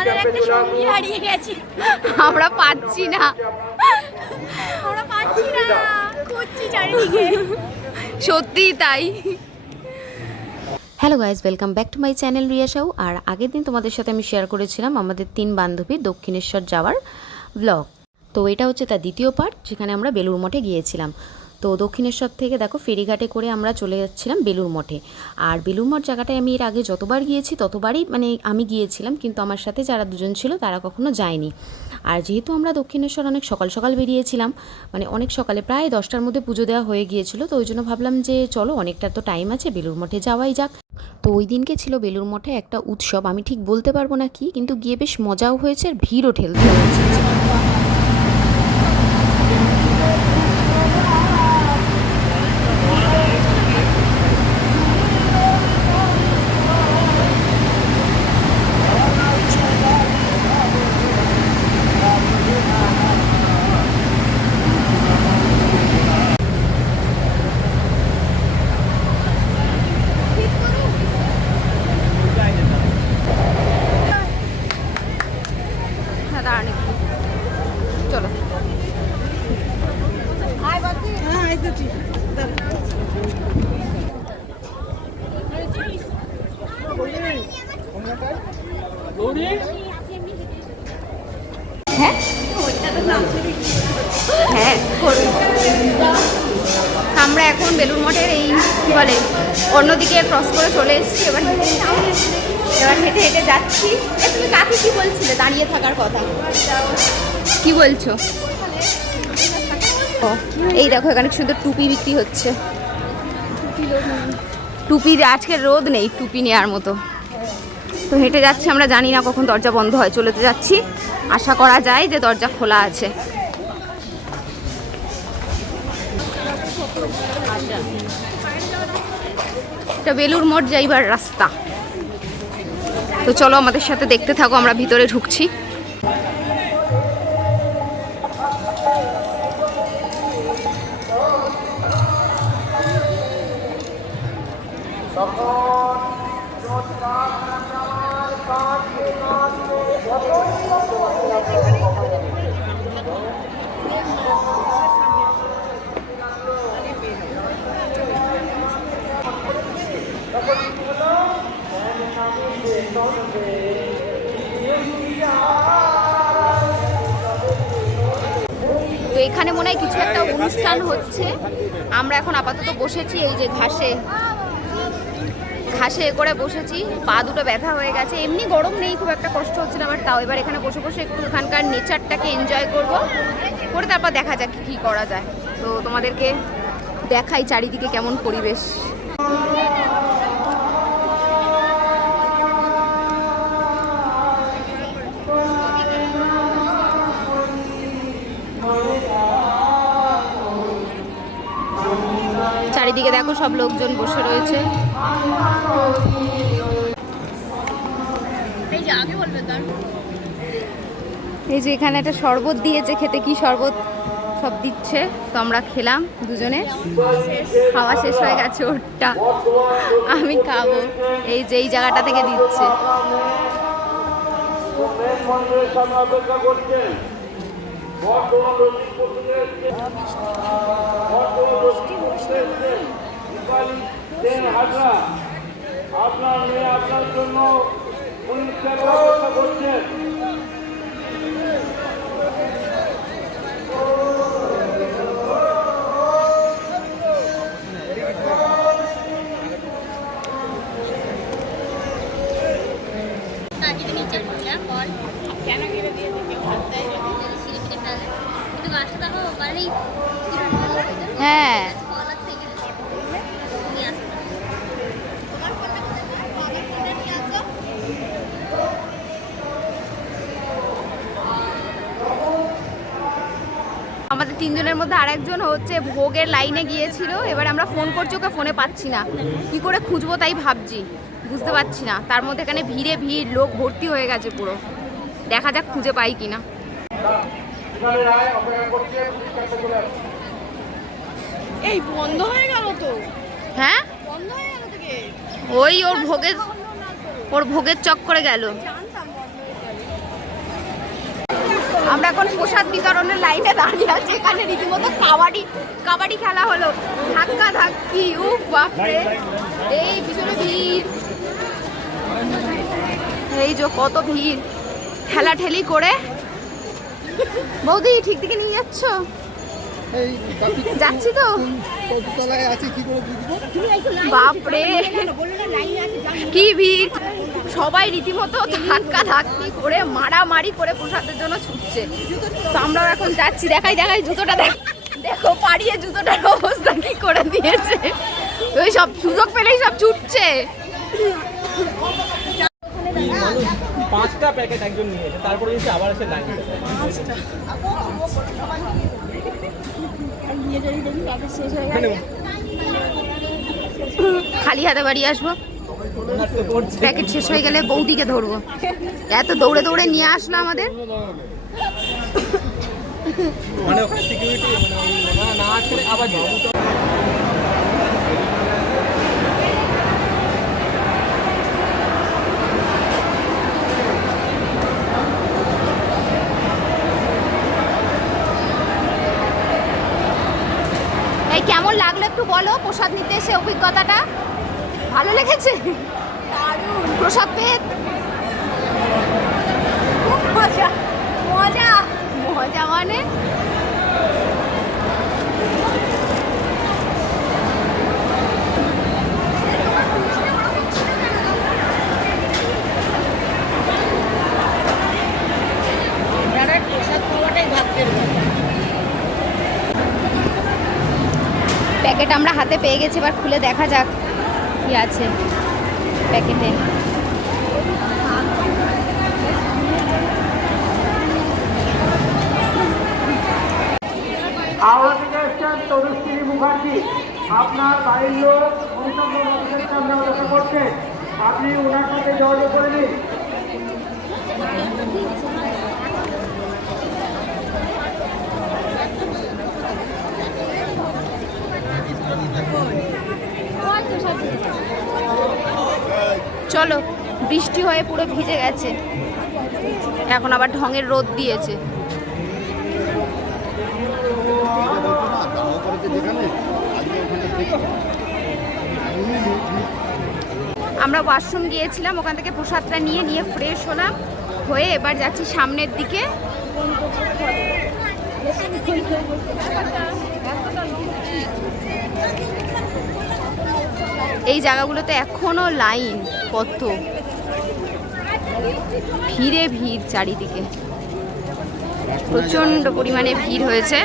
আমাদের একটা সঙ্গী হারিয়ে গেছে, আমরা পাচ্ছি না, খুঁজছি চারিদিকে। সত্যি তাই। Hello guys, welcome back to my channel Riya Shaw. আর আগের দিন তোমাদের সাথে আমি শেয়ার করেছিলাম আমাদের 3 বান্ধবীর দক্ষিণেশ্বর যাওয়ার ব্লগ। তো এটা হচ্ছে তার দ্বিতীয় পার্ট, যেখানে আমরা বেলুড় মঠে গিয়েছিলাম। তো দক্ষিণেশ্বর থেকে দেখো ফেরিঘাটে করে আমরা চলে যাচ্ছিলাম বেলুড় মঠে। আর বেলুড় মঠ জায়গাটায় আমি এর আগে যতবার গিয়েছি ততবারই আমি গিয়েছিলাম, কিন্তু আমার সাথে যারা দুজন ছিল তারা কখনো যায়নি। আর যেহেতু আমরা দক্ষিণেশ্বর অনেক সকাল সকাল বেরিয়েছিলাম, অনেক সকালে প্রায় 10টার মধ্যে পুজো দেওয়া হয়ে গিয়েছিল, তো ওই জন্য ভাবলাম যে চলো অনেকটা তো টাইম আছে, বেলুড় মঠে যাওয়াই যাক। তো ওই দিনকে ছিল বেলুড় মঠে একটা উৎসব, আমি ঠিক বলতে পারবো না কি, কিন্তু গিয়ে বেশ মজাও হয়েছে আর ভিড়ও ঠেলতে হয়েছে। চলো হ্যাঁ হ্যাঁ আমরা এখন বেলুড় মঠের এই কী বলে অন্যদিকে ক্রস করে চলে এসেছি। এবার হেঁটে হেঁটে যাচ্ছি। তুমি কাকে কি বলছিলে দাঁড়িয়ে থাকার কথা, কি বলছো? এই দেখো এখানে সুন্দর টুপি বিক্রি হচ্ছে। টুপি আজকে রোদ নেই টুপি নেওয়ার মতো। তো হেঁটে যাচ্ছি, আমরা জানি না কখন দরজা বন্ধ হয়, চলেতে যাচ্ছি, আশা করা যায় যে দরজা খোলা আছে। এটা বেলুড় মঠ যাইবার রাস্তা। তো চলো আমাদের সাথে দেখতে থাকো, আমরা ভিতরে ঢুকছি। তো এখানে মনে হয় কিছু একটা অনুষ্ঠান হচ্ছে। আমরা এখন আপাতত বসেছি এই যে ঘাসে করে বসেছি। পা দুটো ব্যথা হয়ে গেছে, এমনি গরম নেই, খুব একটা কষ্ট হচ্ছে না আমার, তাও এবার এখানে বসে বসে একটু এখানকার নেচারটাকে এনজয় করব, করে তারপর দেখা যাক কি করা যায়। তো তোমাদেরকে দেখাই চারিদিকে কেমন পরিবেশ। চারিদিকে দেখো সব লোকজন বসে রয়েছে। এই যে এখানে একটা শরবত দিয়েছে খেতে, কি শরবত সব দিচ্ছে, তো আমরা খেলাম দুজনে, খাওয়া শেষ হয়ে গেছে ওরটা, আমি খাবো। এই যে এই জায়গাটা থেকে দিচ্ছে। আপনার মেয়ে আপনার জন্য ব্যবস্থা করছেন। হ্যাঁ আমাদের তিনজনের মধ্যে আরেকজন হচ্ছে ভোগের লাইনে গিয়েছিল। এবার আমরা ফোন করছি, ওকে ফোনে পাচ্ছি না, কি করে খুঁজবো তাই ভাবছি, বুঝতে পারছি না। তার মধ্যে এখানে ভিড়ে ভিড়, লোক ভর্তি হয়ে গেছে পুরো, দেখা যাক খুঁজে পাই কিনা। এই বন্ধ হয়ে গেল তো। হ্যাঁ বন্ধ হয়ে গেল থেকে ওই ওর ভোগের চক্করে গেল। আমরা এখন প্রসাদ বিতরণের লাইনে দাঁড়িয়ে আছি। এখানে রীতিমতো কাবাডি খেলা হলো, ধাক্কা ধাক্কি। উফ বাপরে, এই পিছনে ভিড়, এই যে কত ভিড়, ঠেলাঠেলি করে। বৌদি ঠিক দিকে নিয়ে যাচ্ছ? যাচ্ছি তো। বাপরে কি ভিড়, সবাই রীতিমতো ধাক্কা ধাক্কি করে মারামারি করে প্রসাদের জন্য ছুটছে। তো আমরাও এখন যাচ্ছি। দেখাই জুতোটা, দেখো পাড়িয়ে জুতোটার অবস্থা কি করে দিয়েছে। ওই সব সুযোগ পেলেই সব ছুটছে। 5টা প্যাকেট একজন নিয়েছে, তারপরে এসে আবার এসে লাইন দিতে। খালি হাতে বাড়ি আসবো, প্যাকেট শেষ হয়ে গেলে বৌদিকে ধরবো। এত দৌড়ে দৌড়ে নিয়ে আসলো আমাদের। মানে ওখানে সিকিউরিটি মানে না আসলে আবার যাবো। এই কেমন লাগলো একটু বলো, প্রসাদ নিতে এসে অভিজ্ঞতাটা? ভালো লেগেছে? প্রসাদ পেয়ে মজা মজা মজা মানে প্যাকেট আমরা হাতে পেয়ে গেছি। এবার খুলে দেখা যাক কি আছে প্যাকেটে। হাওড়া থেকে এসছেন তনুশ্রী মুখার্জি, আপনার বাড়ির লোক অনুসন্ধান অফিসের সামনে অপেক্ষা করছে, আপনি ওনার সাথে যোগাযোগ করে নিন। চলো, বৃষ্টি হয়ে পুরো ভিজে গেছে, এখন আবার ঢঙের রোদ দিয়েছে। আমরা ওয়াশরুম গিয়েছিলাম, ওখান থেকে প্রসাদটা নিয়ে ফ্রেশ হলাম, হয়ে এবার যাচ্ছি সামনের দিকে। এই জায়গাগুলোতে এখনো লাইন, কত ভিড়ে ভিড়, চারিদিকে প্রচণ্ড পরিমাণে ভিড় হয়েছে।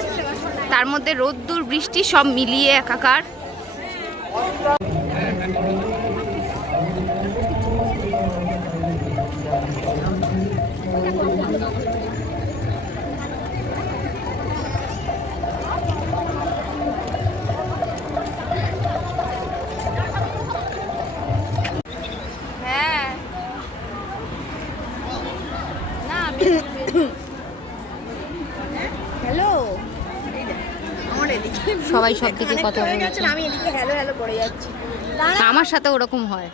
তার মধ্যে রোদ্দুর বৃষ্টি সব মিলিয়ে একাকার। হ্যালো, সবাই সব দিকে কথা বলছে, আমি এদিকে হ্যালো হ্যালো করে যাচ্ছি। আমার সাথে ওরকম হয়।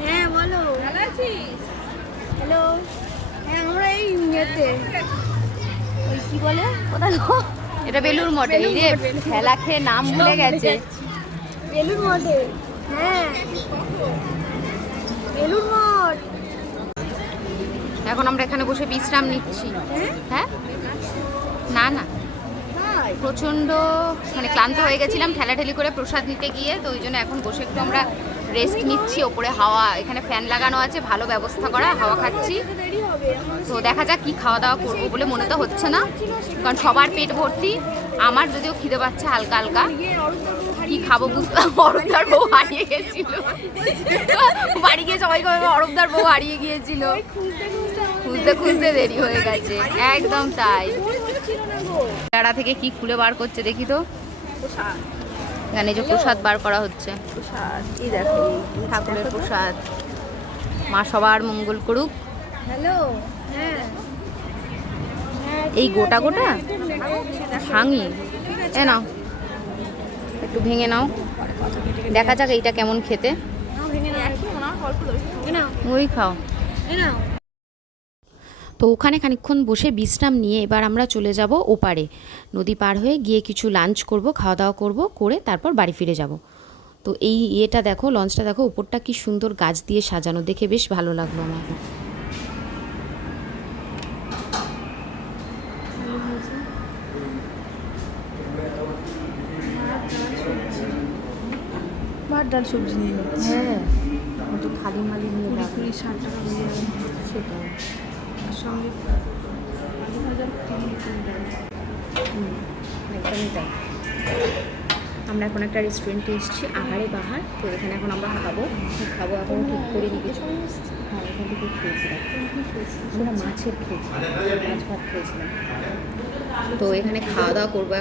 হ্যাঁ বলো, ভালো আছিস? হ্যালো, হ্যাঁ আমরা এই ইয়েতে, ওই কি বলে, কোথায় গো? এটা বেলুর মঠে। এই রে খেলা খেয়ে নাম ভুলে গেছে। বেলুর মঠে, হ্যাঁ বেলুর মঠ। এখন আমরা এখানে বসে বিশ্রাম নিচ্ছি। হ্যাঁ না না, প্রচণ্ড মানে ক্লান্ত হয়ে গেছিলাম ঠেলাঠেলি করে প্রসাদ নিতে গিয়ে, তো ওই জন্য এখন বসে একটু আমরা রেস্ট নিচ্ছি। ওপরে হাওয়া, এখানে ফ্যান লাগানো আছে, ভালো ব্যবস্থা করা, হাওয়া খাচ্ছি। তো দেখা যাক কি খাওয়া দাওয়া করবো বলে মনে তো হচ্ছে না, কারণ সবার পেট ভর্তি, আমার যদিও খিদে পাচ্ছে হালকা হালকা। কি খাবো বুঝতে, অরূপদার বউ হারিয়ে গেছিল, বাড়ি গিয়ে সবাই কবে অরূপদার বউ হারিয়ে গিয়েছিল, খুঁজতে খুঁজতে দেরি হয়ে গেছে, একদম তাই। টাড়া থেকে কি খুলে বার করছে দেখি তো, এখানে যে প্রসাদ বার করা হচ্ছে, ঠাকুরের প্রসাদ। মা সবার মঙ্গল করুক। হ্যালো, হ্যাঁ এই গোটা গোটা ভাঙি, এ নাও একটু ভেঙে নাও, দেখা যাক এইটা কেমন খেতে। ওই খাও। তো ওখানে খানিকক্ষণ বসে বিশ্রাম নিয়ে এবার আমরা চলে যাব ওপারে, নদী পার হয়ে গিয়ে কিছু লাঞ্চ করব, খাওয়া দাওয়া করব, করে তারপর বাড়ি ফিরে যাব। তো এই ইয়েটা দেখো, লঞ্চটা দেখো, উপরটা কি সুন্দর গাছ দিয়ে সাজানো, দেখে বেশ ভালো লাগলো আমার। ভাত ডাল সবজি নিয়ে যাচ্ছি। হ্যাঁ, একটু থালি মালি নিয়ে কুড়ি যাবো। 60 টাকা দিয়ে সেটাই। আর সঙ্গে আলু ভাজা 3 ডাল। একদমই তাই। আমরা এখন একটা রেস্টুরেন্টে এসেছি, আহারে বাহার। তো এখানে এখন আমরা খাবো এখন ঠিক করিনি কিছু। হ্যাঁ, এখান থেকে খেয়েছিলাম, আমরা মাছের খেয়েছিলাম, মাছ ভাত খেয়েছিলাম। তো এখানে খাওয়া দাওয়া করবো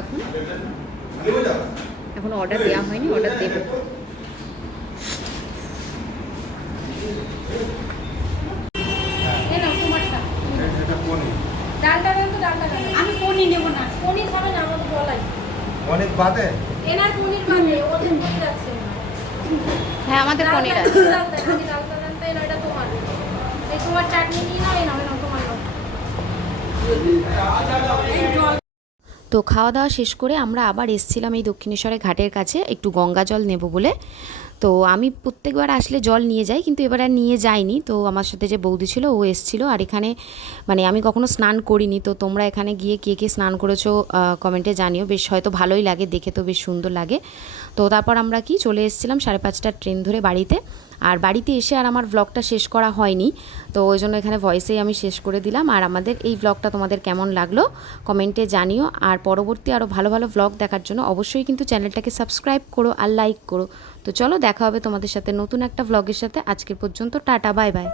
এখন অর্ডার দেওয়া হয়নি, অর্ডার দেবো। এই নাও তোমারটা। ডালটা দেন তো, ডালটা দেন। আমি পনির নেব না, পনির খাবে না, আমাকে বলাই। অনেক বাদে এনার পনির মানে ওদের পনির আছে। হ্যাঁ, আমাদের পনির আছে। ডালটা দেন, ডালটা দেন তো, এটা তোমার। এই তোমার চাটনি নিয়ে নাও, এই নাও তোমার নাও। এই জল। তো খাওয়া দাওয়া শেষ করে আমরা আবার এসেছিলাম এই দক্ষিণেশ্বরের ঘাটের কাছে একটু গঙ্গা জল নেব বলে। তো আমি প্রত্যেকবার আসলে জল নিয়ে যাই, কিন্তু এবার আর নিয়ে যাইনি। তো আমার সাথে যে বৌদি ছিল ও এসেছিলো, আর এখানে মানে আমি কখনো স্নান করিনি। তো তোমরা এখানে গিয়ে কে কে স্নান করেছো কমেন্টে জানিও, বেশ হয়তো ভালোই লাগে, দেখে তো বেশ সুন্দর লাগে। তো তারপর আমরা কি চলে এসেছিলাম 5:30টার ট্রেন ধরে বাড়িতে। আর বাড়িতে এসে আর আমার ব্লগটা শেষ করা হয়নি, তো ওই জন্য এখানে ভয়েসেই আমি শেষ করে দিলাম। আর আমাদের এই ব্লগটা তোমাদের কেমন লাগলো কমেন্টে জানিও। আর পরবর্তী আরও ভালো ভালো ব্লগ দেখার জন্য অবশ্যই কিন্তু চ্যানেলটাকে সাবস্ক্রাইব করো আর লাইক করো। তো চলো, দেখা হবে তোমাদের সাথে নতুন একটা ব্লগের সাথে। আজকের পর্যন্ত টাটা, বাই বাই।